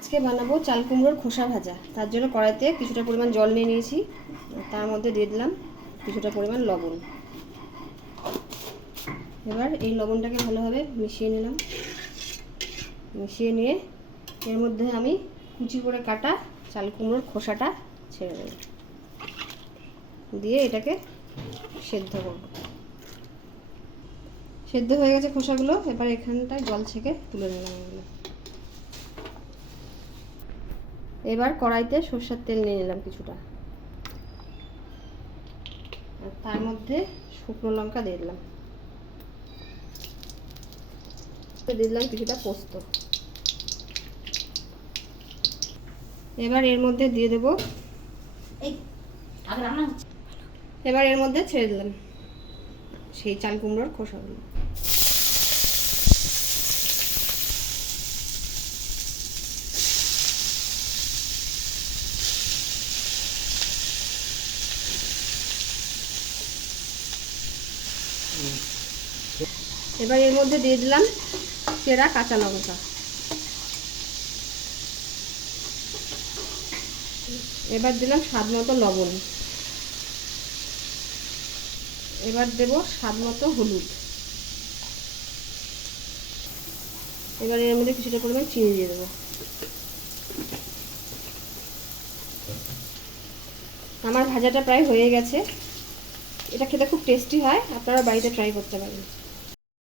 আজকে বানাবো চাল কুমড়োর খোসা ভাজা। তার জন্য কড়াইতে কিছুটা পরিমাণ জল নিয়ে নিয়েছি, তার মধ্যে দিয়ে দিলাম কিছুটা পরিমাণ লবণ। এবার এই লবণটাকে ভালোভাবে মিশিয়ে নিলাম। মিশিয়ে নিয়ে এর মধ্যে আমি কুচি করে কাটা চাল কুমড়োর খোসাটা ছেড়ে দেব, দিয়ে এটাকে সেদ্ধ করব। সেদ্ধ হয়ে গেছে খোসাগুলো, এবার এখানটায় জল ছেঁকে তুলে নিলাম এগুলো। এবার কড়াইতে সরষের তেল নিয়ে নিলাম কিছুটা, আর তার মধ্যে শুকনো লঙ্কা দিয়ে দিলাম, কিছুটা পোস্ত। এবার এর মধ্যে দিয়ে দেব, এবার এর মধ্যে ছেড়ে দিলাম সেই চাল কুমড়োর খোসাগুলো। এবার এর মধ্যে দিয়ে দিলাম চেরা কাঁচা লঙ্কা। এবার দিলাম স্বাদ মতো লবণ। এবার দেব স্বাদ মতো হলুদ। এবার এর মধ্যে কিছুটা পরিমাণ চিনি দিয়ে দেবো। আমার ভাজাটা প্রায় হয়ে গেছে। এটা খেতে খুব টেস্টি হয়, আপনারা বাড়িতে ট্রাই করতে পারেন।